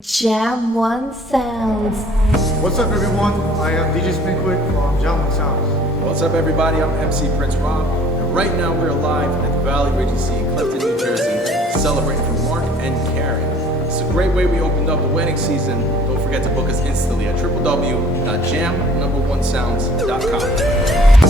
Jam1 Sounds. What's up, everyone? I am DJ Spinquick from Jam1 Sound. What's up, everybody? I'm MC Prince Rob, and right now we're live at the Valley Regency in Clifton, New Jersey, celebrating for Mark and Carrie. It's a great way we opened up the wedding season. Don't forget to book us instantly at www.jam1sounds.com.